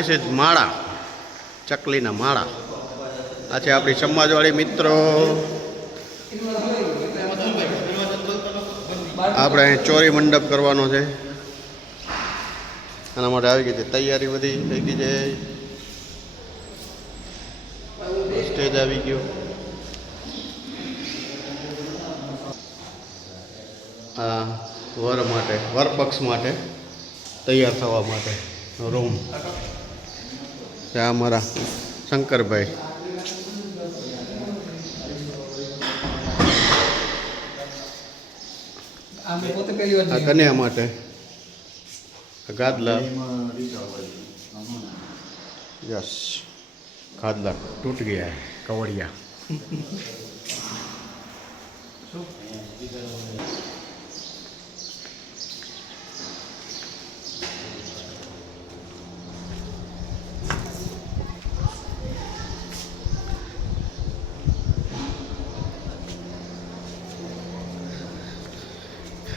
This is માળા, ચકલીના માળા. આ છે આપણી સમાજવાળી મિત્રો. આપણે અહીં ચોરી મંડપ કરવાનો છે, આના માટે આવી ગઈ છે તૈયારી, બધી થઈ ગઈ છે. સ્ટેજ આવી ગયો. આ વર માટે, વરપક્ષ માટે તૈયાર થવા માટે રૂમ. ત્યાં અમારા શંકરભાઈ. આ કન્યા માટે ગાદલા. યસ, ગાદલા टूट गया है, कवड़िया.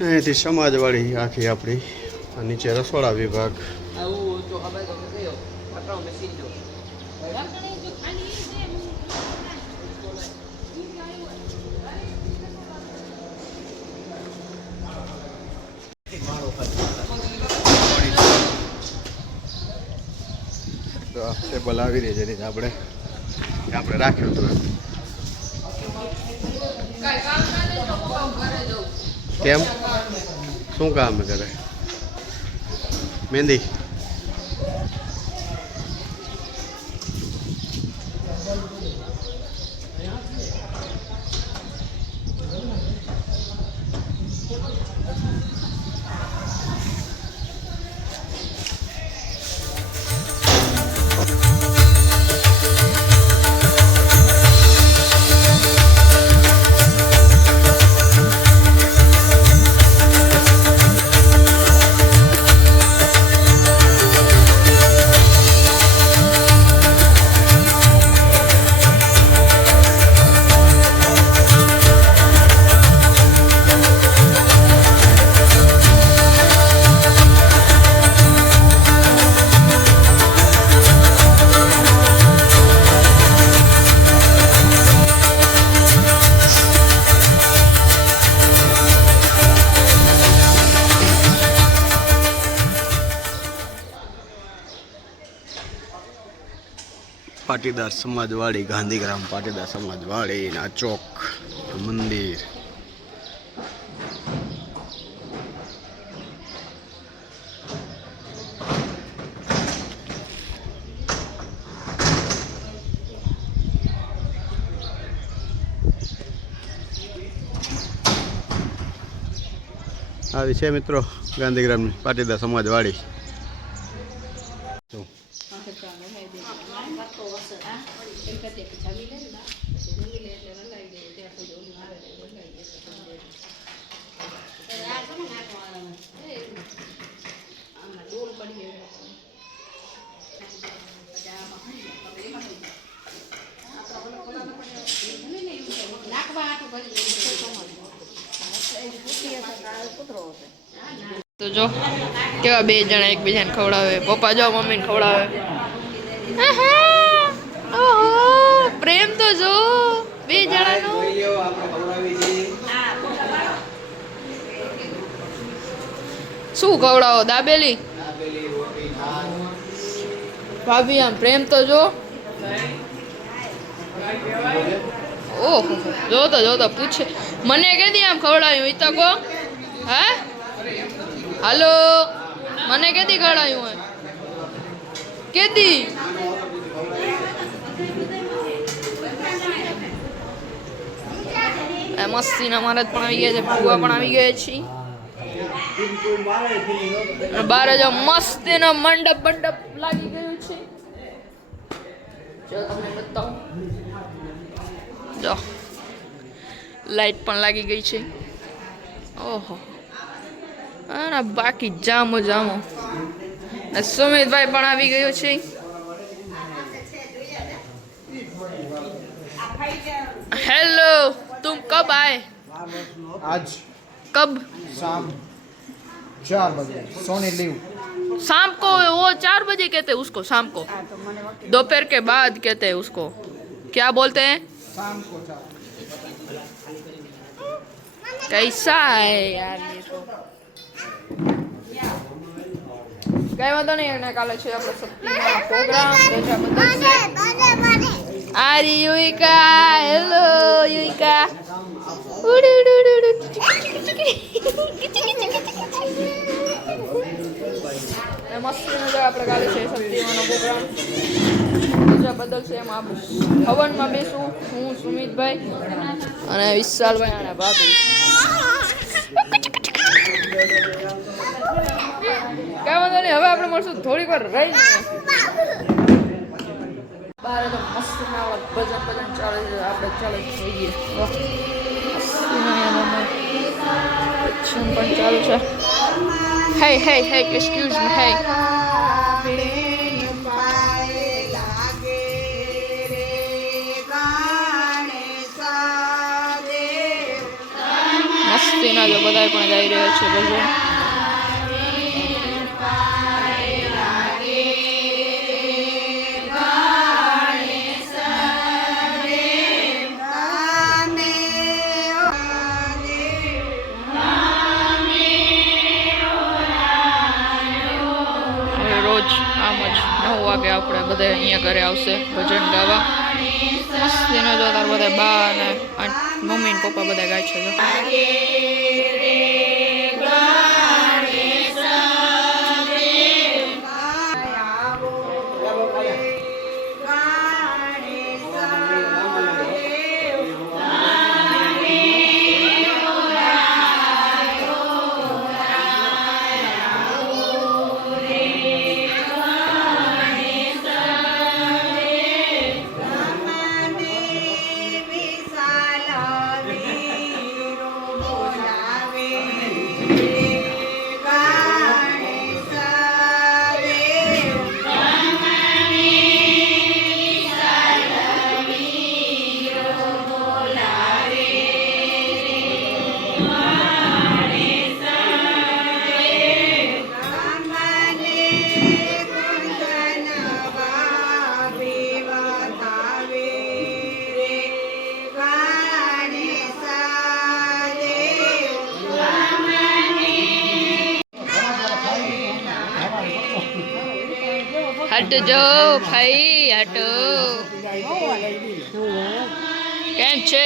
અહીંથી સમાજવાળી આખી આપણી. આ નીચે રસોડા વિભાગ. ટેબલ આવી રહી છે, આપણે રાખ્યું હતું. કેમ, શું કામ કરે? મહેંદી. પાટીદાર સમાજવાળી, ગાંધીગ્રામ પાટીદાર સમાજવાળી ના ચોક મંદિર. આવી છે મિત્રો ગાંધીગ્રામની પાટીદાર સમાજવાળી. તો જો કેવા બે જણા એકબીજાને ખવડાવે. પપ્પા જો મમ્મીને ખવડાવે. ઓહો, પ્રેમ તો જો બે જણાનો. શું ખવડાવો? દાબેલી. ભાભી આમ પ્રેમ તો જો. ઓહો, જોતો પૂછે મને કેદી આમ ખવડાવ્યું ઈ તો કહો. હે હાલો, મને કેદી ખવડાવ્યું હોય? કેદી? મસ્તીના મહારાજ પણ આવી ગયા છે, ભુવા પણ આવી ગયા છે. બાર જો મસ્તીનો મંડપ લાગી ગયું છે. જો તમને બતાવું, જો લાઈટ પણ લાગી ગઈ છે. ઓહો, અને બાકી જામો સુમિતભાઈ પણ આવી ગયો છે. हेलो, तुम कब आए? आज कब? शाम 4 बजे सोने लीव. शाम को वो 4 बजे कहते हैं उसको, शाम को हाँ तो मैंने वक्त दोपहर के बाद कहते हैं उसको, क्या बोलते हैं? शाम को था। कैसा है यार ये तो કઈ વાંધો નહીં. અને કાલે છે આપણો શક્તિનો પ્રોગ્રામ, રજા બદલશે. આરી યુઈકા, હેલો યુઈકા. મસ્તીનો જો આપણે કાલે છે શક્તિનો પ્રોગ્રામ, રજા બદલશે. એમાં આપણે હવનમાં બેસું, હું સુમિતભાઈ અને વિશાલભાઈ અને ભાભી. કઈ વાંધો નહીં, હવે આપણે મળશું થોડીક વાર રહીને. બહાર તો મસ્ત ભજન ચાલે છે, આપણે ચાલે જોઈએ. ભજન પણ ચાલુ છે. હે હે હે એક્સક્યુઝ મી, હે મસ્તીના જો બધા પણ ગાઈ રહ્યા છે ભજન. રોજ આમ જ 9 વાગે આપણે બધા અહીંયા ઘરે આવશે ભજન ગાવા. મસ્તીનો જો તાર બધા બા અને મમ્મી ને પપ્પા બધા ગાય છે. હટજો ભાઈ, હટો. કેમ છે?